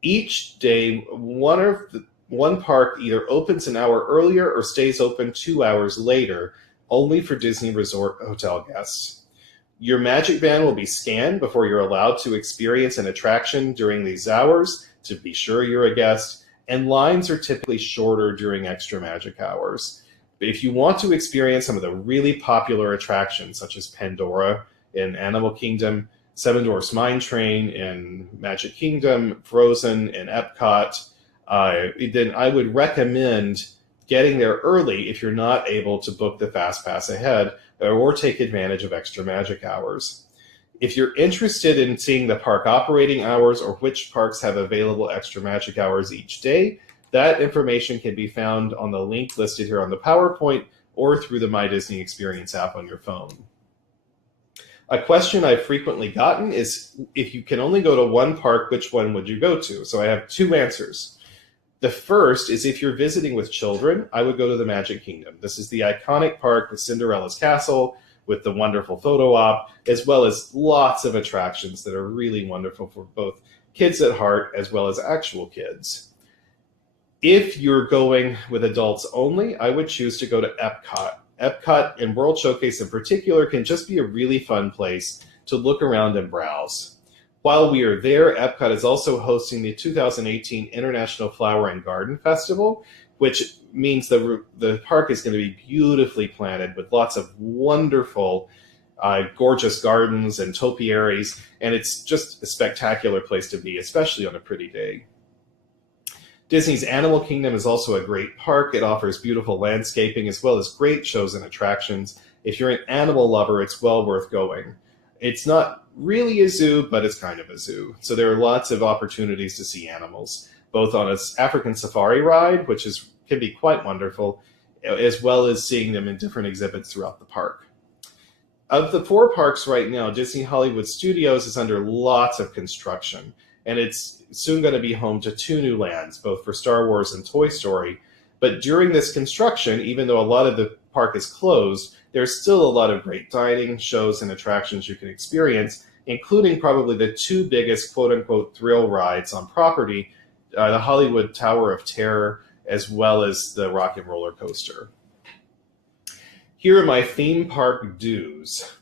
each day one park either opens an hour earlier or stays open 2 hours later, only for Disney Resort hotel guests. Your Magic Band will be scanned before you're allowed to experience an attraction during these hours to be sure you're a guest, and lines are typically shorter during extra magic hours. But if you want to experience some of the really popular attractions, such as Pandora in Animal Kingdom, Seven Dwarfs Mine Train in Magic Kingdom, Frozen in Epcot, then I would recommend getting there early if you're not able to book the Fast Pass ahead or take advantage of extra magic hours. If you're interested in seeing the park operating hours or which parks have available extra magic hours each day, that information can be found on the link listed here on the PowerPoint or through the My Disney Experience app on your phone. A question I've frequently gotten is, if you can only go to one park, which one would you go to? So I have 2 answers. The first is, if you're visiting with children, I would go to the Magic Kingdom. This is the iconic park with Cinderella's castle, with the wonderful photo op, as well as lots of attractions that are really wonderful for both kids at heart as well as actual kids. If you're going with adults only, I would choose to go to Epcot. Epcot and World Showcase in particular can just be a really fun place to look around and browse. While we are there, Epcot is also hosting the 2018 International Flower and Garden Festival, which means the park is going to be beautifully planted with lots of wonderful, gorgeous gardens and topiaries, and it's just a spectacular place to be, especially on a pretty day. Disney's Animal Kingdom is also a great park. It offers beautiful landscaping as well as great shows and attractions. If you're an animal lover, it's well worth going. It's not really a zoo, but it's kind of a zoo. So there are lots of opportunities to see animals, both on an African safari ride, which can be quite wonderful, as well as seeing them in different exhibits throughout the park. Of the 4 parks right now, Disney Hollywood Studios is under lots of construction, and it's soon going to be home to 2 new lands, both for Star Wars and Toy Story. But during this construction, even though a lot of the park is closed, there's still a lot of great dining, shows, and attractions you can experience, including probably the 2 biggest quote-unquote thrill rides on property, the Hollywood Tower of Terror, as well as the Rock and Roller Coaster. Here are my theme park dues.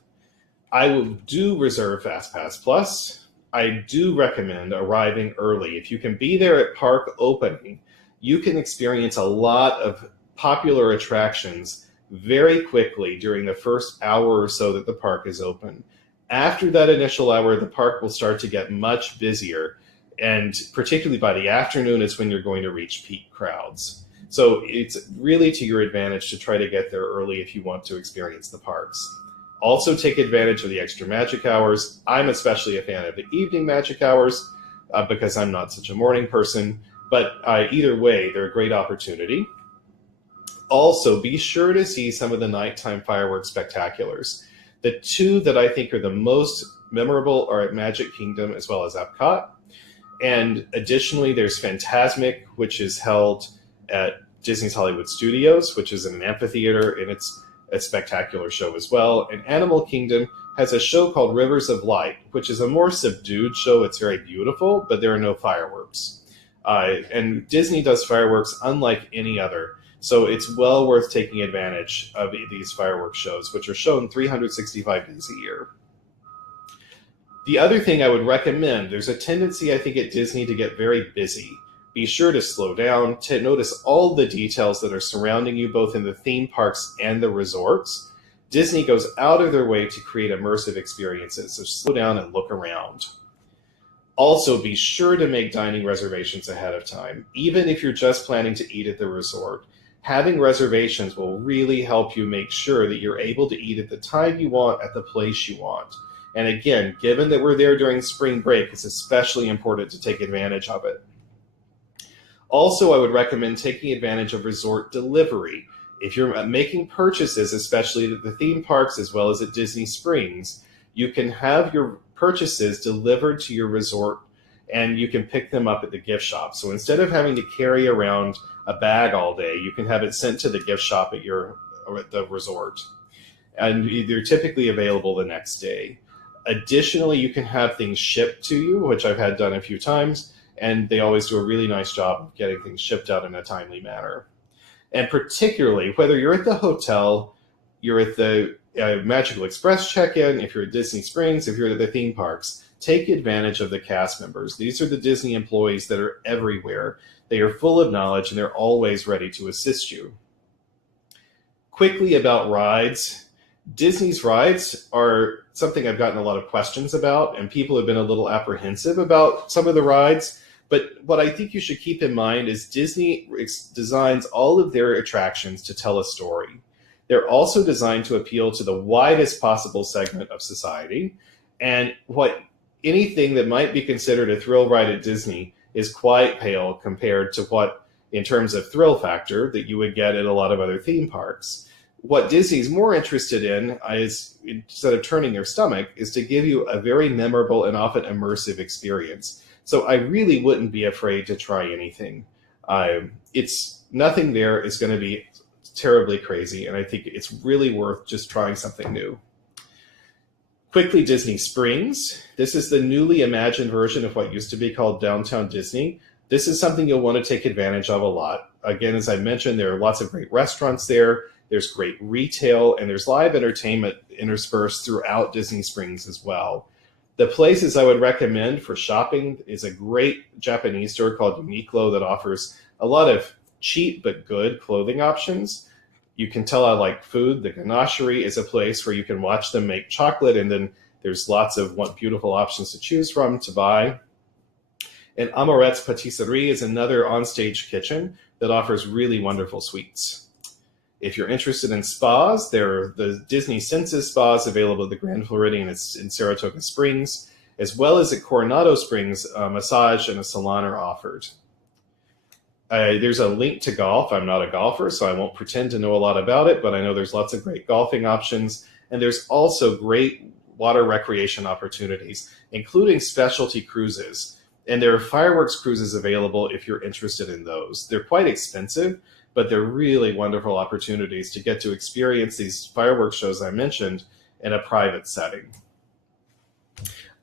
I will do reserve FastPass Plus. I do recommend arriving early. If you can be there at park opening, you can experience a lot of popular attractions very quickly during the first hour or so that the park is open. After that initial hour, the park will start to get much busier, and particularly by the afternoon is when you're going to reach peak crowds. So it's really to your advantage to try to get there early if you want to experience the parks. Also take advantage of the extra magic hours. I'm especially a fan of the evening magic hours because I'm not such a morning person, but either way, they're a great opportunity. Also, be sure to see some of the nighttime fireworks spectaculars. The two that I think are the most memorable are at Magic Kingdom as well as Epcot. And additionally, there's Fantasmic, which is held at Disney's Hollywood Studios, which is in an amphitheater, and it's a spectacular show as well. And Animal Kingdom has a show called Rivers of Light, which is a more subdued show. It's very beautiful, but there are no fireworks. And Disney does fireworks unlike any other. So it's well worth taking advantage of these fireworks shows, which are shown 365 days a year. The other thing I would recommend, there's a tendency, I think, at Disney to get very busy. Be sure to slow down, to notice all the details that are surrounding you, both in the theme parks and the resorts. Disney goes out of their way to create immersive experiences, so slow down and look around. Also, be sure to make dining reservations ahead of time, even if you're just planning to eat at the resort. Having reservations will really help you make sure that you're able to eat at the time you want, at the place you want. And again, given that we're there during spring break, it's especially important to take advantage of it. Also, I would recommend taking advantage of resort delivery. If you're making purchases, especially at the theme parks as well as at Disney Springs, you can have your purchases delivered to your resort and you can pick them up at the gift shop. So instead of having to carry around a bag all day, you can have it sent to the gift shop at the resort. And they're typically available the next day. Additionally, you can have things shipped to you, which I've had done a few times, and they always do a really nice job of getting things shipped out in a timely manner. And particularly, whether you're at the hotel, you're at the Magical Express check-in, if you're at Disney Springs, if you're at the theme parks, take advantage of the cast members. These are the Disney employees that are everywhere. They are full of knowledge, and they're always ready to assist you. Quickly about rides. Disney's rides are something I've gotten a lot of questions about, and people have been a little apprehensive about some of the rides. But what I think you should keep in mind is Disney designs all of their attractions to tell a story. They're also designed to appeal to the widest possible segment of society. And anything that might be considered a thrill ride at Disney is quite pale compared to what, in terms of thrill factor, that you would get at a lot of other theme parks. What Disney's more interested in is, instead of turning your stomach, is to give you a very memorable and often immersive experience. So I really wouldn't be afraid to try anything. Nothing there is going to be terribly crazy, and I think it's really worth just trying something new. Quickly, Disney Springs. This is the newly imagined version of what used to be called Downtown Disney. This is something you'll want to take advantage of a lot. Again, as I mentioned, there are lots of great restaurants there. There's great retail, and there's live entertainment interspersed throughout Disney Springs as well. The places I would recommend for shopping is a great Japanese store called Uniqlo that offers a lot of cheap but good clothing options. You can tell I like food. The Ganachery is a place where you can watch them make chocolate, and then there's lots of beautiful options to choose from to buy. And Amorette's Patisserie is another onstage kitchen that offers really wonderful sweets. If you're interested in spas, there are the Disney Senses spas available at the Grand Floridian in Saratoga Springs, as well as at Coronado Springs, a massage and a salon are offered. There's a link to golf. I'm not a golfer, so I won't pretend to know a lot about it, but I know there's lots of great golfing options. And there's also great water recreation opportunities, including specialty cruises. And there are fireworks cruises available if you're interested in those. They're quite expensive, but they're really wonderful opportunities to get to experience these fireworks shows I mentioned in a private setting.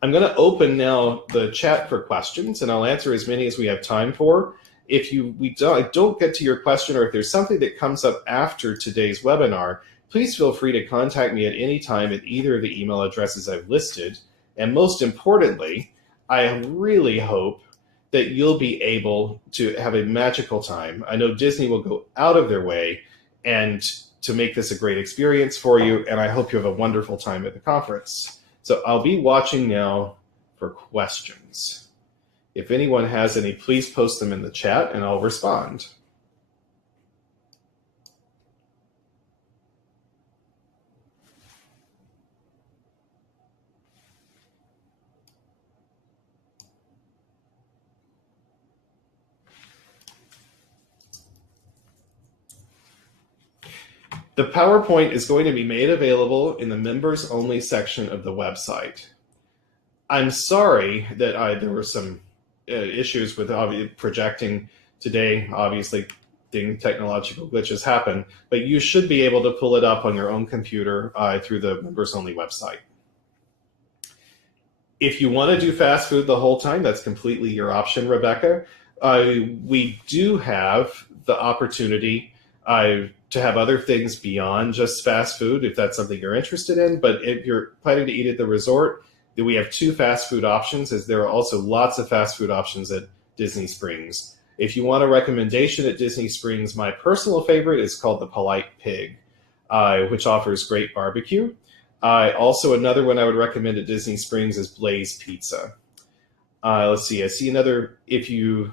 I'm going to open now the chat for questions, and I'll answer as many as we have time for. If I don't get to your question, or if there's something that comes up after today's webinar, please feel free to contact me at any time at either of the email addresses I've listed. And most importantly, I really hope that you'll be able to have a magical time. I know Disney will go out of their way and to make this a great experience for you, and I hope you have a wonderful time at the conference. So I'll be watching now for questions. If anyone has any, please post them in the chat and I'll respond. The PowerPoint is going to be made available in the members only section of the website. I'm sorry that there were some issues with projecting today. Obviously, technological glitches happen, but you should be able to pull it up on your own computer through the members only website. If you want to do fast food the whole time, that's completely your option, Rebecca. We do have the opportunity to have other things beyond just fast food, if that's something you're interested in. But if you're planning to eat at the resort, we have 2 fast food options, as there are also lots of fast food options at Disney Springs. If you want a recommendation at Disney Springs, my personal favorite is called the Polite Pig, which offers great barbecue. Also, another one I would recommend at Disney Springs is Blaze Pizza. Let's see, I see another. If you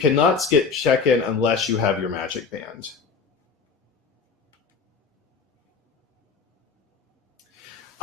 cannot skip check-in unless you have your Magic Band.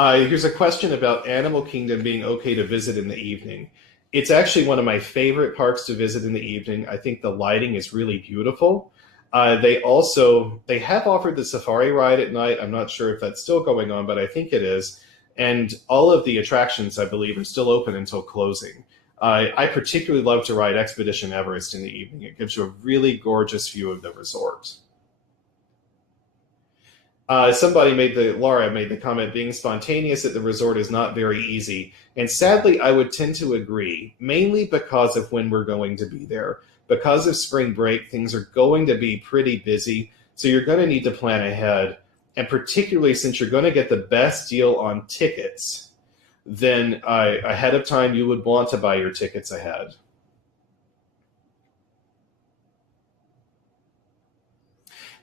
Here's a question about Animal Kingdom being okay to visit in the evening. It's actually one of my favorite parks to visit in the evening. I think the lighting is really beautiful. They have offered the safari ride at night. I'm not sure if that's still going on, but I think it is. And all of the attractions, I believe, are still open until closing. I particularly love to ride Expedition Everest in the evening. It gives you a really gorgeous view of the resort. Laura made the comment, being spontaneous at the resort is not very easy. And sadly, I would tend to agree, mainly because of when we're going to be there. Because of spring break, things are going to be pretty busy. So you're going to need to plan ahead. And particularly since you're going to get the best deal on tickets, then ahead of time, you would want to buy your tickets ahead.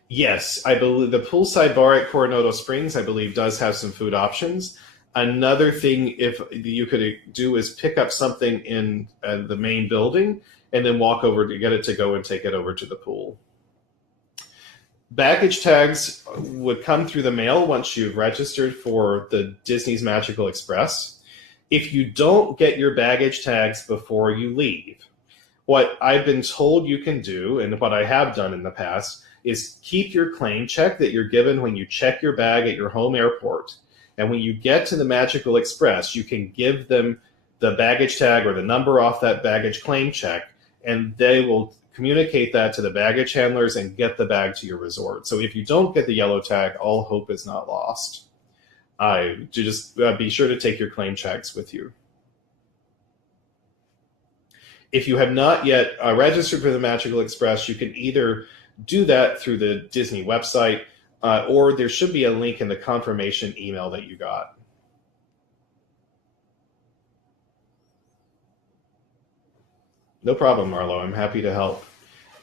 Yes, I believe the poolside bar at Coronado Springs, I believe, does have some food options. Another thing if you could do is pick up something in the main building and then walk over to get it to go and take it over to the pool. Baggage tags would come through the mail once you've registered for the Disney's Magical Express. If you don't get your baggage tags before you leave, what I've been told you can do, and what I have done in the past, is keep your claim check that you're given when you check your bag at your home airport. And when you get to the Magical Express, you can give them the baggage tag or the number off that baggage claim check, and they will communicate that to the baggage handlers and get the bag to your resort. So if you don't get the yellow tag, all hope is not lost. Just be sure to take your claim checks with you. If you have not yet registered for the Magical Express, you can either do that through the Disney website, or there should be a link in the confirmation email that you got. No problem, Marlo. I'm happy to help.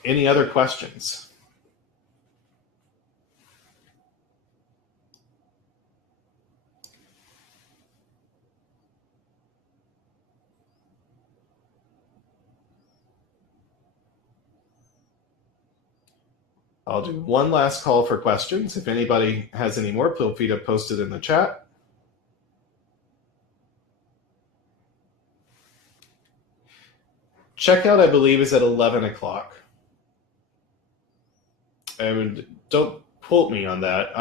Any other questions? I'll do one last call for questions. If anybody has any more, feel free to post it in the chat. Checkout, I believe, is at 11 o'clock. And don't quote me on that.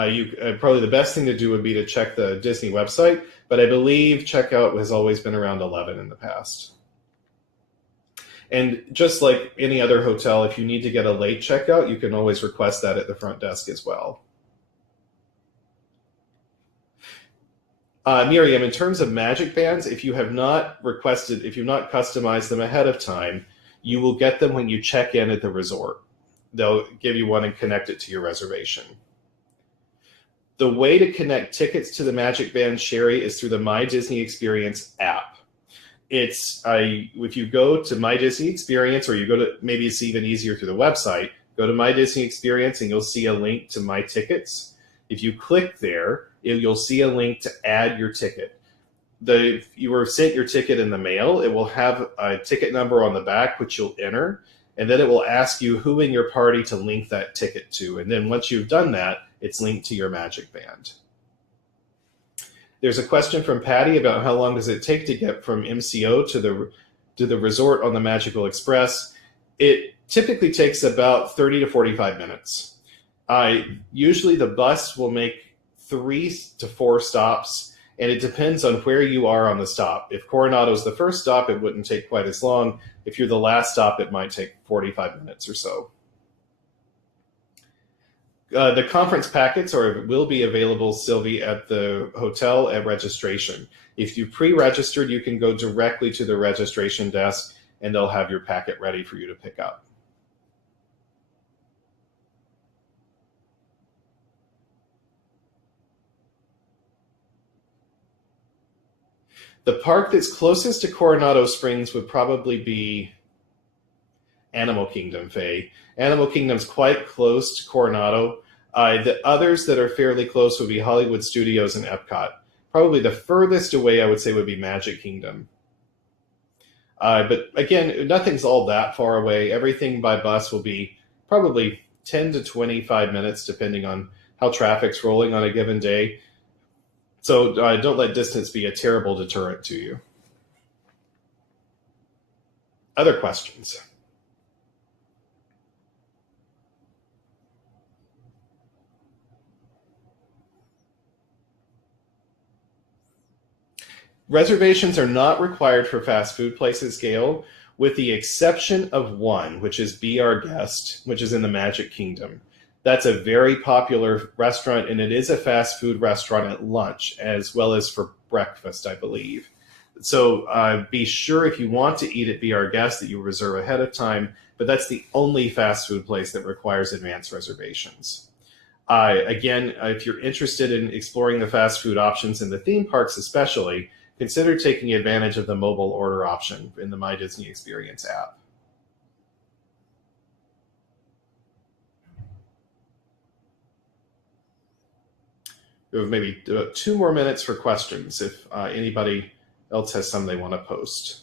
Probably the best thing to do would be to check the Disney website, but I believe checkout has always been around 11 in the past. And just like any other hotel, if you need to get a late checkout, you can always request that at the front desk as well. Miriam, in terms of Magic Bands, if you have not customized them ahead of time, you will get them when you check in at the resort. They'll give you one and connect it to your reservation. The way to connect tickets to the Magic Band, Sherry, is through the My Disney Experience app. if you go to My Disney Experience, or you go to, maybe it's even easier through the website, go to My Disney Experience and you'll see a link to My Tickets. If you click there, you'll see a link to add your ticket. If you were sent your ticket in the mail, it will have a ticket number on the back, which you'll enter, and then it will ask you who in your party to link that ticket to. And then once you've done that, it's linked to your Magic Band. There's a question from Patty about how long does it take to get from MCO to the resort on the Magical Express. It typically takes about 30 to 45 minutes. Usually the bus will make 3 to 4 stops, and it depends on where you are on the stop. If Coronado's the first stop, it wouldn't take quite as long. If you're the last stop, it might take 45 minutes or so. The conference packets will be available, Sylvie, at the hotel at registration. If you pre-registered, you can go directly to the registration desk and they'll have your packet ready for you to pick up. The park that's closest to Coronado Springs would probably be Animal Kingdom, Faye. Animal Kingdom's quite close to Coronado. The others that are fairly close would be Hollywood Studios and Epcot. Probably the furthest away, I would say, would be Magic Kingdom. But again, nothing's all that far away. Everything by bus will be probably 10 to 25 minutes, depending on how traffic's rolling on a given day. So don't let distance be a terrible deterrent to you. Other questions? Reservations are not required for fast food places, Gail, with the exception of one, which is Be Our Guest, which is in the Magic Kingdom. That's a very popular restaurant, and it is a fast food restaurant at lunch, as well as for breakfast, I believe. So be sure if you want to eat at Be Our Guest that you reserve ahead of time, but that's the only fast food place that requires advanced reservations. Again, if you're interested in exploring the fast food options in the theme parks especially, consider taking advantage of the mobile order option in the My Disney Experience app. We have maybe 2 more minutes for questions if anybody else has some they want to post.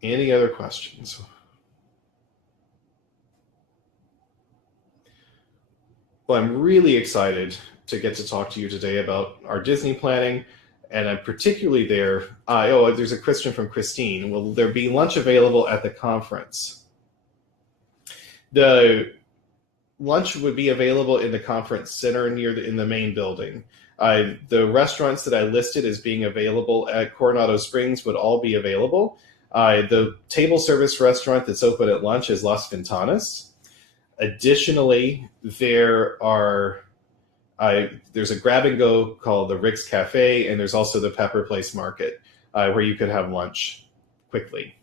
Any other questions? Well, I'm really excited to get to talk to you today about our Disney planning, and I'm particularly there. There's a question from Christine. Will there be lunch available at the conference? The lunch would be available in the conference center in the main building. The restaurants that I listed as being available at Coronado Springs would all be available. The table service restaurant that's open at lunch is Las Ventanas. Additionally, there's a grab and go called the Rick's Cafe, and there's also the Pepper Place Market where you could have lunch quickly.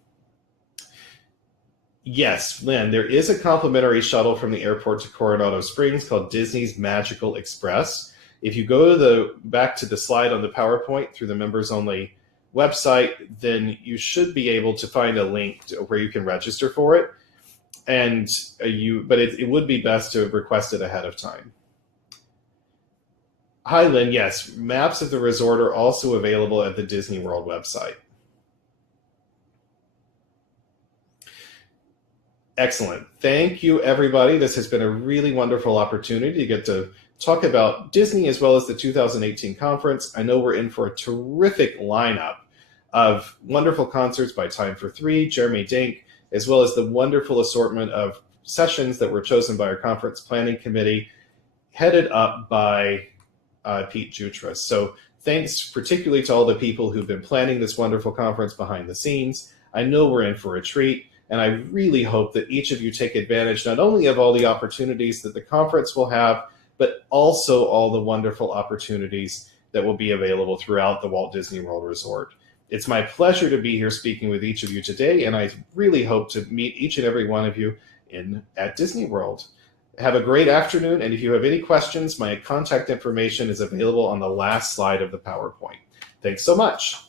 Yes, Lynn, there is a complimentary shuttle from the airport to Coronado Springs called Disney's Magical Express. If you go back to the slide on the PowerPoint through the members only website, then you should be able to find a link where you can register for it. But it would be best to request it ahead of time. Hi, Lynn. Yes, maps of the resort are also available at the Disney World website. Excellent. Thank you, everybody. This has been a really wonderful opportunity to get to talk about Disney as well as the 2018 conference. I know we're in for a terrific lineup of wonderful concerts by Time for Three, Jeremy Dink, as well as the wonderful assortment of sessions that were chosen by our conference planning committee, headed up by Pete Jutras. So thanks particularly to all the people who've been planning this wonderful conference behind the scenes. I know we're in for a treat. And I really hope that each of you take advantage not only of all the opportunities that the conference will have, but also all the wonderful opportunities that will be available throughout the Walt Disney World Resort. It's my pleasure to be here speaking with each of you today, and I really hope to meet each and every one of you at Disney World. Have a great afternoon, and if you have any questions, my contact information is available on the last slide of the PowerPoint. Thanks so much.